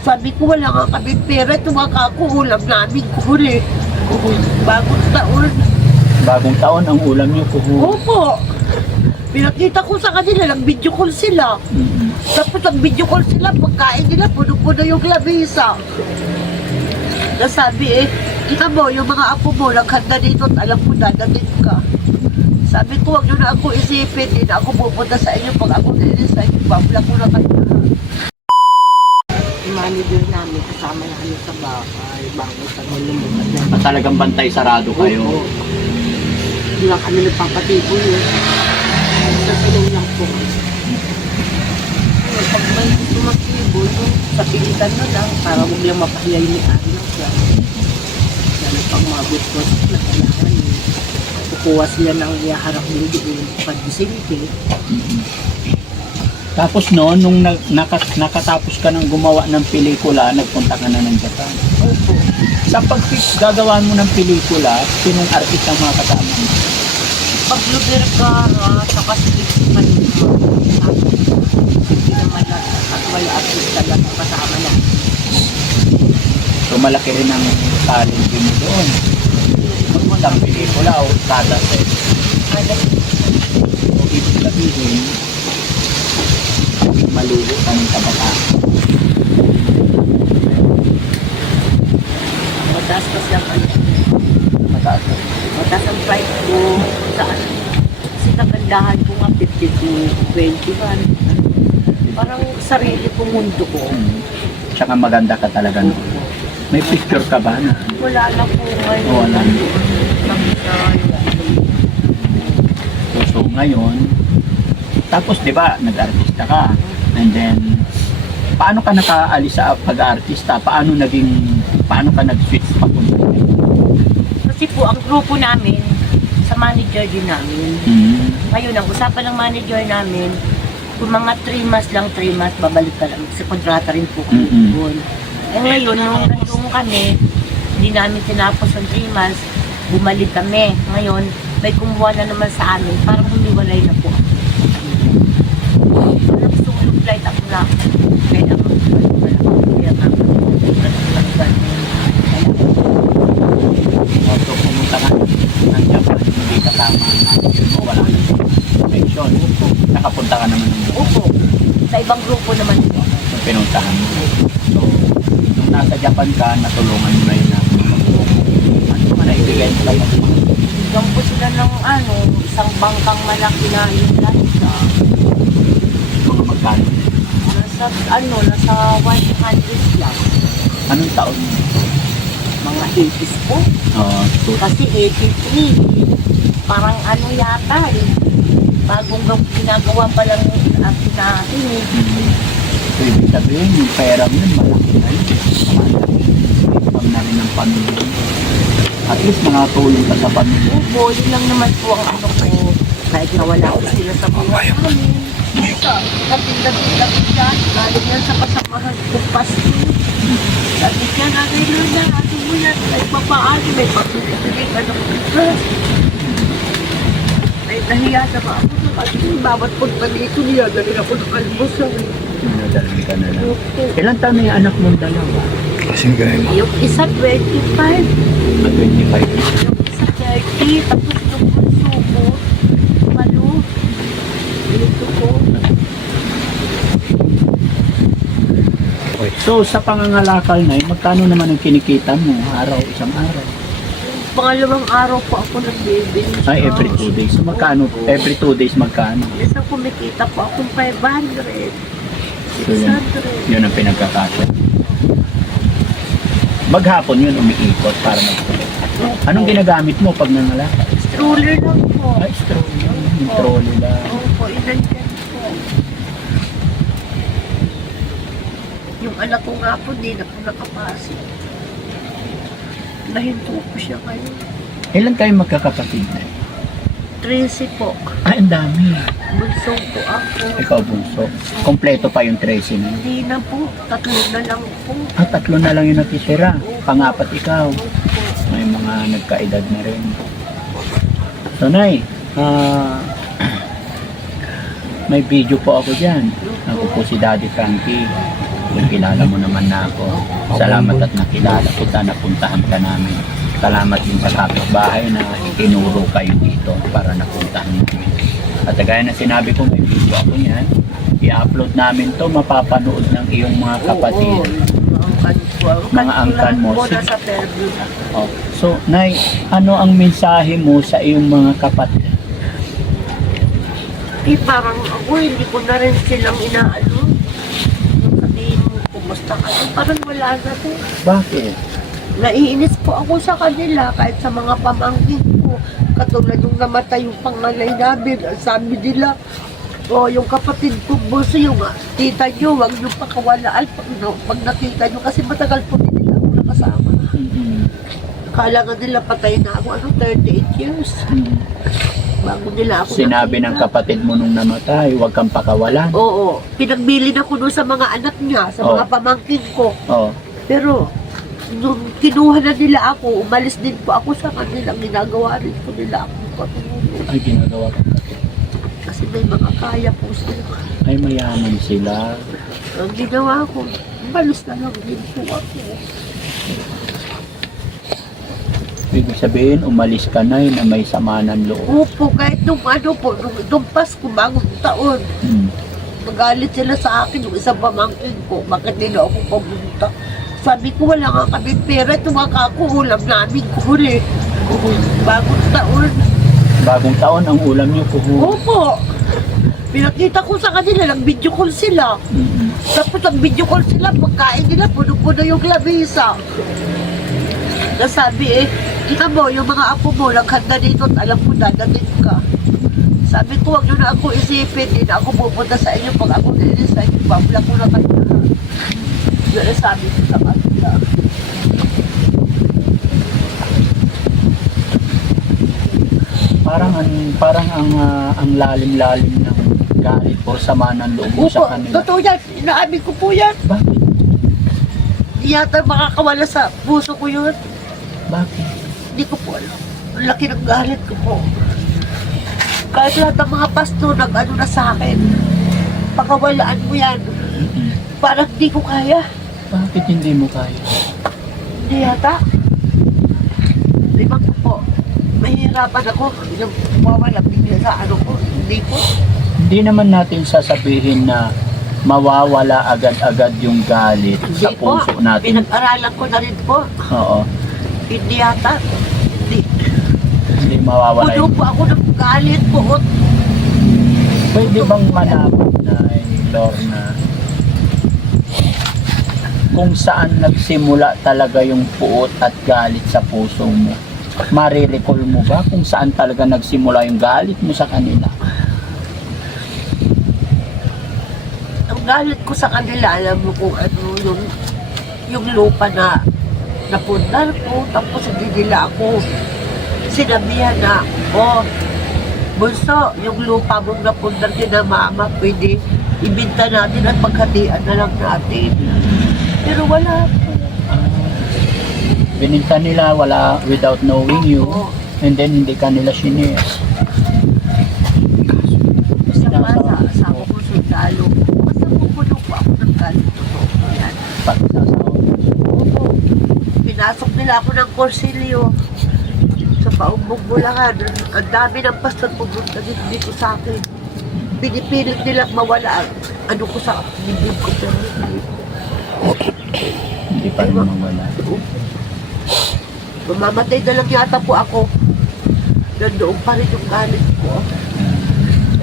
Sabi ko, wala nga kami pera. Tumaka ako, ulam namin kuhuli. Bagong taon. Bagong taon ang ulam niyo kuho. Opo. Pinakita ko sa kanila, nag-video call sila. Tapos nag-video call sila, pagkain nila, puno-puno yung lamisa. Nasabi kita mo, yung mga apo mo, naghanda dito at alam ko na, nandun ka. Sabi ko, wag nyo na ako isipin, hindi na ako pupunta sa inyo pag ako nilinis sa inyo, babla ko na kayo. Yung manager namin, kasama na kami sa bahay, bago sa nalumukat na. Talagang bantay sarado kayo. Oo. Hindi lang kami nagpapatipo yun. Sa silong lang po. Pag may tumakibo, yung sa pilitan mo lang, para huwag lang mapahiyay ni Ano siya. Lalo pang mabot ko, nakalahan yun. Kukuha sila ng iyaharap din doon pag-disinte. Tapos noon, nung nakatapos ka ng gumawa ng pelikula, nagpunta ka na ng Japan. Opo. Sa gagawa mo ng pelikula, sinong artist ang mga kasama mo? Pag Lubercara, saka Silikpan mo, hindi naman lang, at wala artista lang ang kasama na. So malaki rin ang talent din mo doon. Magpunta ang pelikula o tada set. So ibig sabihin, malulo ka ng kabataan. Mataas kasi ang ano. Mataas. Mataas ang price ko saan. Kasi nagandahan ko nga 50 to 21. Parang sarili ko mundo ko. Tsaka maganda ka talaga no. May picture ka ba na? Wala na po ngayon. Wala. So ngayon, tapos di ba nag-artista ka? And then, paano ka nakaalis sa pag-artista? Paano ka nag-switch papunta? Kasi po, ang grupo namin, sa manager din namin. Ngayon, ang usapan ng manager namin, kung mga 3 months lang, 3 months, babalik ka lang. Kasi kontrata rin po kami doon. Eh ngayon, nung nandun kami, hindi namin tinapos ang 3 months, bumalik kami. Ngayon, may kumuha na naman sa amin, parang humiwalay na po. Parang sulog flight ako na. Kaya ako, So pumunta ka ng Japan, hindi kasama na mo, wala ka ng connection. Nakapunta ka naman ng Opo, sa ibang grupo naman po. yung pinuntahan mo. So, nung nasa Japan ka, natulungan mo na yun na ano ka na ibigay mo lang. Hanggang po sila ng isang bangkang malaki na yung lansa. Mga magkano. Nasa 100 lang. Anong taon? Mga 80s po. So, Kasi 83. Parang yata bagong ginagawa pa lang yung atin natin eh. so ibig sabihin, yung pera mo yun, malaki na yun. Pag na rin ng pamilya. At least nakatulong ka sa pamilya. Opo, yun lang naman po ang ko. Kahit nawala ko sila sa buhay namin. Kapit-lapit siya, galing yan sa kasamahan ko pasto. Sabi siya, nanay na, ato mo yan, may papaali, may pagpipigay ka ng bukas. Ay, nahiya na ba ako sa kasi bawat punta dito niya, dali ako ng almusal. Nadalami ka na lang. Opo. Ilan taon na yung anak mong dalawa? Yung isa 25, At 25. yung isa 30, tapos yung bunso ko, malo. Dito ko. So sa pangangalakal na, magkano naman ang kinikita mo isang araw? Pangalawang araw po ako nagbibili. Ay, every 2 days. So magkano? Every 2 days magkano? Isang kumikita po akong 500. So yun, 600. yun ang pinagkakasya. Maghapon yun umiikot para magpulit. Anong ginagamit mo pag nangalakal? Stroller lang po. Ay, stroller. Yung trolley lang. Opo, ilan yan po. Yung anak ko nga po, di na po nakapasok. Nahinto ko siya kayo. Ilan kayo magkakapatid na? 13 po. Ay, ang dami. Bunso po ako. Ikaw bunso. Kompleto pa yung 13 na. Hindi na po. 3 na lang po. 3 na lang yung natitira. Pangapat ikaw. Opo. May mga nagkaedad na rin. So, Nay, may video po ako dyan. Ako po si Daddy Frankie. kilala mo naman na ako. Salamat at nakilala kita, napuntahan ka namin. Salamat din sa kapitbahay na itinuro kayo dito para napuntahan namin. At gaya na sinabi ko, may video ako niyan. I-upload namin to, mapapanood ng iyong mga kapatid. Mga angkan mo. Nasa Fairview na. Oh. So, Nay, ano ang mensahe mo sa iyong mga kapatid? Parang ako, hindi ko na rin silang inaano. Yung sabihin mo, kumusta ka? Parang wala na to. Bakit? Naiinis po ako sa kanila kahit sa mga pamangkin ko. Katulad yung namatay yung pangalay namin. Ang sabi nila, yung kapatid ko, buso yung tita nyo, huwag nyo pakawalaan pag nakita nyo. Kasi matagal po din nila ako nakasama. Kala nga nila patay na ako, 38 years. Bago nila ako Sinabi nakita. ng kapatid mo nung namatay, huwag kang pakawalan. Oo, pinagbilin ako doon sa mga anak niya, sa mga pamangkin ko. Oh. Pero, nung kinuha na nila ako, umalis din po ako sa kanila. Ginagawa rin po nila ako patulong. Ay, ginagawa ka. Kasi may mga kaya po sila. Ay, mayaman sila. Ang ginawa ko, umalis na lang din po ako. Ibig sabihin, umalis ka na na may sama ng loob. Opo, kahit nung nung Pasko, bagong taon, magalit sila sa akin, yung isang pamangkin ko, bakit nila ako pumunta. Sabi ko, wala nga kami pera, tumaka ako, ulam namin kuhuli. Bagong taon. Bagong taon, ang ulam niyo kuho. Opo. Pinakita ko sa kanila, nag-video call sila. Tapos nag-video call sila, pagkain nila, puno-puno yung lamisa. Nasabi kita mo, yung mga apo mo, naghanda dito at alam ko dadating ka. Sabi ko, huwag nyo na ako isipin, hindi na ako pupunta sa inyo pag ako nilinis sa inyo, babla ko na kayo na. Yun ang sabi ko sa kanila. Parang ang lalim-lalim ng galit o sama ng loob mo sa kanila. Totoo yan, inaamin ko po yan. Bakit? Di yata makakawala sa puso ko yun. Bakit? Hindi ko po alam. Ang laki ng galit ko po. Kahit lahat ng mga pastor nag-ano na sa akin, pakawalaan mo yan. Parang hindi ko kaya. Bakit hindi mo kaya? Hindi yata. Limang ko po. Mahihirapan ako. Yung mawala bigla sa ano ko. Hindi ko. Hindi naman natin sasabihin na mawawala agad-agad yung galit sa Hindi po. puso natin. Pinag-aralan ko na rin po. Oo. Hindi yata. Hindi mawawala Puno yung... po ako ng galit po. Pwede bang malapit na Lorna kung saan nagsimula talaga yung puot at galit sa puso mo? Marirecall mo ba kung saan talaga nagsimula yung galit mo sa kanila? Ang galit ko sa kanila, alam mo kung ano, yung lupa na napundar ko, tapos hindi nila ako sinabihan na, bunso, yung lupa mong napundar din na mama, pwede ibinta natin at paghatian na lang natin. Pero wala po. Bininta nila wala without knowing you, and then hindi ka nila shinare. Basta pa sa asawa ko sundalo. Basta pupuno po ako ng galit. Totoo yan. Pati sa asawa mo. Opo. Pinasok nila ako ng Corsilio. Sa Paumbong Bulacan. Ang dami ng pastor pumunta dito sa akin. Pinipilit nilang mawala ano ko sa bibig ko, pero hindi ko. Hindi pa rin mawala. Mamamatay na lang yata po ako. Nandoon pa rin yung galit ko.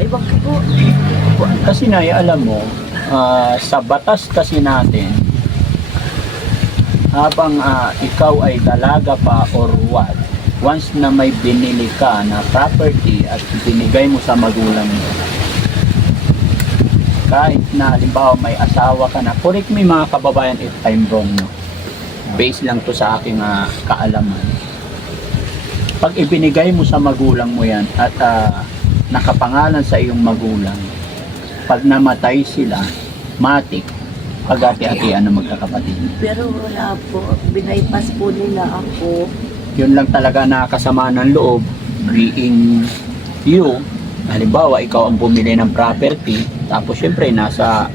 Ewan ko po. Hindi ko po alam. Kasi Nay, alam mo, sa batas kasi natin, habang ikaw ay dalaga pa or what, once na may binili ka na property at binigay mo sa magulang mo, kahit na halimbawa may asawa ka na, correct me mga kababayan if I'm wrong, no? Based lang to sa aking kaalaman. Pag ibinigay mo sa magulang mo yan at nakapangalan sa iyong magulang, pag namatay sila, matik, pag-hati-hatian ng magkakapatid. Pero wala po. Binaypas po nila ako. Yun lang talaga nakakasama ng loob, being you, halimbawa ikaw ang bumili ng property, Tapos syempre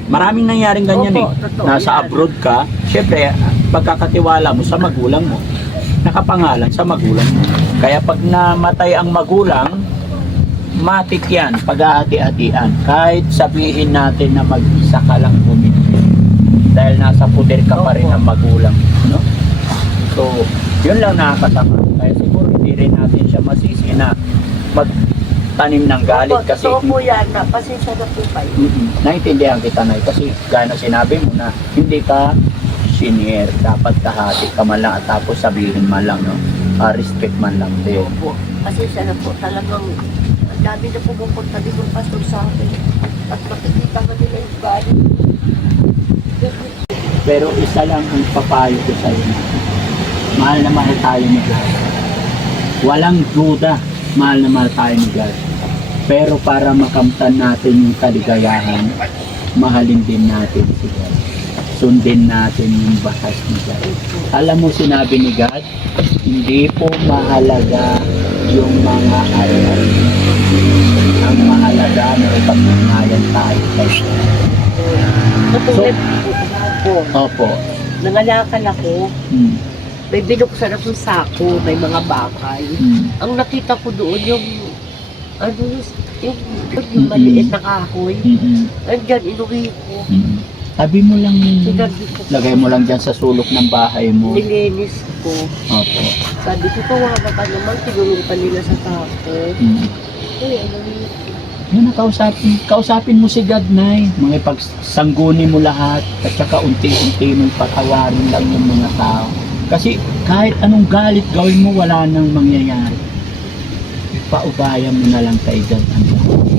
maraming nangyaring ganyan Opo, totoo Nasa yan. abroad ka, syempre pagkakatiwala mo sa magulang mo, nakapangalan sa magulang mo. Kaya pag namatay ang magulang, matik yan, paghahati-hatian. Kahit sabihin natin na mag-isa ka lang bumili. Dahil nasa puder ka pa rin ng magulang, no? So, yun lang nakakasama. Kaya siguro hindi rin natin siya masisi na magtanim ng galit Opo, kasi totoo po yan. Pasensya na po kayo. naintindihan kita na kasi gaya na sinabi mo na hindi ka senior, dapat kahati ka man lang at tapos sabihin man lang, no? Respect man lang din. Opo. Pasensya na po. Talagang ang dami na pumupunta din yung pastor sa akin. At makikita ka nila yung galit. Pero isa lang ang papayo ko sa iyo. Mahal na mahal tayo ni God. Walang duda, mahal na mahal tayo ni God. Pero para makamtan natin yung kaligayahan, mahalin din natin si God. Sundin natin yung batas ni God. Alam mo, sinabi ni God, hindi po mahalaga yung mga aral. Ang mahalaga na ipagmanayan tayo kay God. Katulad po, Opo. nangalakal ako, Hmm. may binuksan akong sako, may mga bakal. Hmm. Ang nakita ko doon yung, yung maliit na kahoy. Hmm. Andyan, inuwi ko. Hmm. Tabi mo lang yun. Sinabi ko, Lagay mo lang dyan sa sulok ng bahay mo. nilinis ko. Opo. Sabi ko, kawawa ka naman, tinulong ka nila sa sako. Hmm. Kaya, inuwi ko. Yun ang kausapin mo si God, Nay. Mga pagsangguni mo lahat at saka unti-unti mong patawarin lang yung mga tao. Kasi kahit anong galit gawin mo, wala nang mangyayari. Paubayan mo na lang kay God ang lahat.